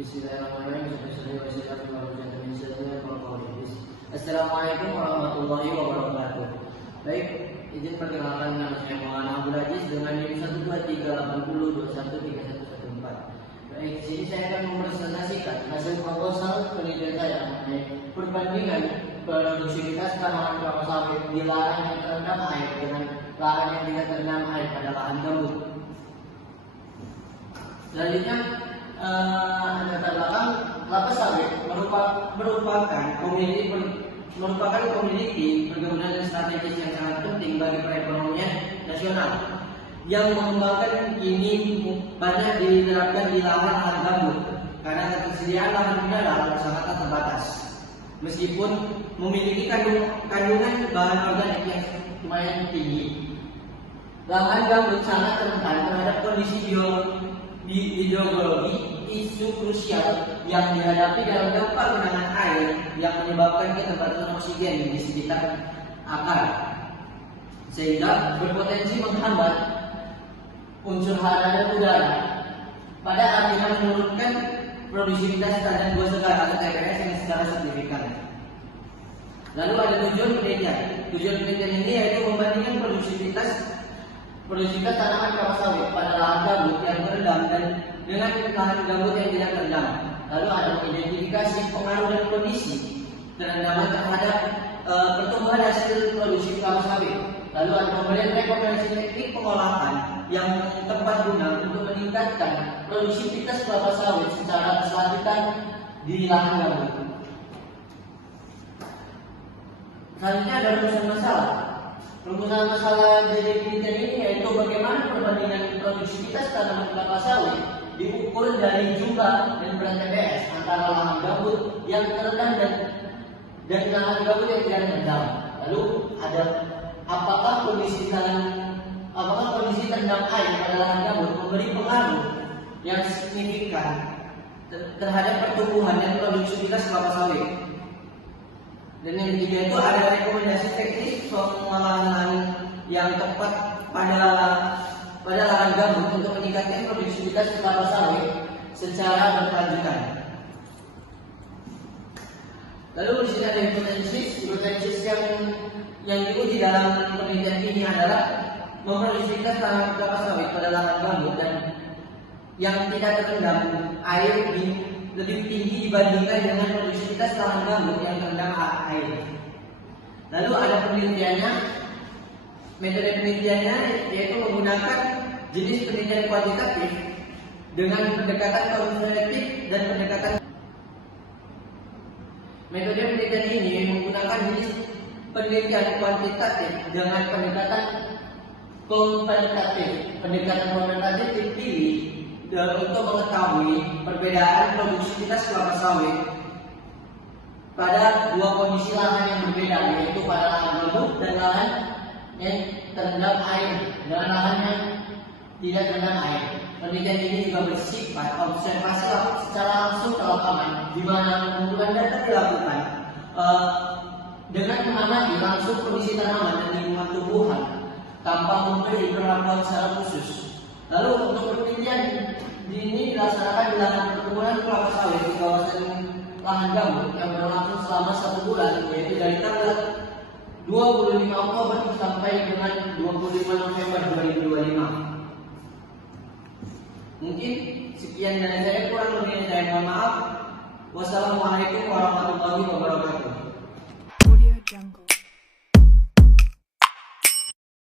Bismillahirrahmanirrahim. Assalamualaikum warahmatullahi wabarakatuh. Baik, izin perkenalkan nama saya Muhammad Abdul Aziz dengan NIM 12380213114. Baik, di sini saya akan mempresentasikan hasil proposal penelitian saya mengenai perbandingan produktivitas tanaman kelapa sawit di lahan yang terendam air dengan lahan yang tidak terendam air pada lahan gambut. Selanjutnya, latar belakang kelapa sawit merupakan komoditi perkebunan strategis yang sangat penting bagi perekonomian nasional. Yang mengembangkan ini banyak diterapkan di lahan gambut karena ketersediaan lahan mineral sangat terbatas. Meskipun memiliki kandungan bahan organik yang lumayan tinggi, lahan gambut sangat rentan terhadap kondisi hidrologi isu krusial yang dihadapi dalam dampak genangan air yang menyebabkan keterbatasan oksigen di sekitar akar, sehingga berpotensi menghambat unsur hara dan udara, pada akhirnya menurunkan produksivitas kandang buah segar atau TPS yang secara signifikan. Lalu ada tujuan penelitian. Tujuan penelitian ini yaitu membandingkan produksivitas tanaman kelapa sawit pada lahan gambut yang terendam dan dengan lahan gambut yang tidak terendam. Lalu ada identifikasi pengaruh dan kondisi terendaman terhadap pertumbuhan hasil produksi kelapa sawit. Lalu ada pemberian rekomendasi teknik pengolahan yang tepat guna untuk meningkatkan produksivitas kelapa sawit secara berkelanjutan di lahan gambut. Selanjutnya ada rumusan masalah dari penelitian ini yaitu bagaimana perbandingan produktivitas tanaman kelapa sawit diukur dari jumlah dan berat TPS antara lahan gambut yang terendam dan lahan gambut yang tidak terendam. Lalu ada apakah kondisi terendam air pada lahan gambut memberi pengaruh yang signifikan terhadap pertumbuhan dan produktivitas kelapa sawit. Dan yang ketiga itu ada rekomendasi teknis pengolahan yang tepat pada lahan gambut untuk meningkatkan produktivitas kelapa sawit secara berkelanjutan. Lalu di sini ada hipotesis yang diuji dalam penelitian ini adalah memproduksivitas tanaman kelapa sawit pada lahan gambut dan yang tidak terendam air lebih tinggi dibandingkan dengan produktivitas lahan gambut yang terendam air. Lalu ada penelitiannya, metode penelitiannya yaitu menggunakan jenis penelitian kuantitatif dengan pendekatan kualitatif dan pendekatan. Metode penelitian ini menggunakan jenis penelitian kuantitatif dengan pendekatan komparatif. Pendekatan komparatif dipilih untuk mengetahui perbedaan produktivitas kelapa sawit pada dua kondisi lahan yang berbeda, yaitu pada lahan gambut dan lahan yang terendam air dan lahan yang tidak terendam air. Penelitian ini juga bersifat observasi secara langsung ke lapangan, di mana pengumpulan data dilakukan dengan mengamati langsung kondisi tanaman dan lingkungan tumbuhan tanpa memberi perlakuan secara khusus. Lalu untuk penelitian ini dilaksanakan di lahan perkebunan kelapa sawit di kawasan lahan gambut yang berlangsung selama 1 bulan, yaitu dari tanggal 25 Oktober sampai dengan 25 November 2025. Mungkin sekian dari saya, kurang lebihnya saya mohon maaf. Wassalamualaikum warahmatullahi wabarakatuh.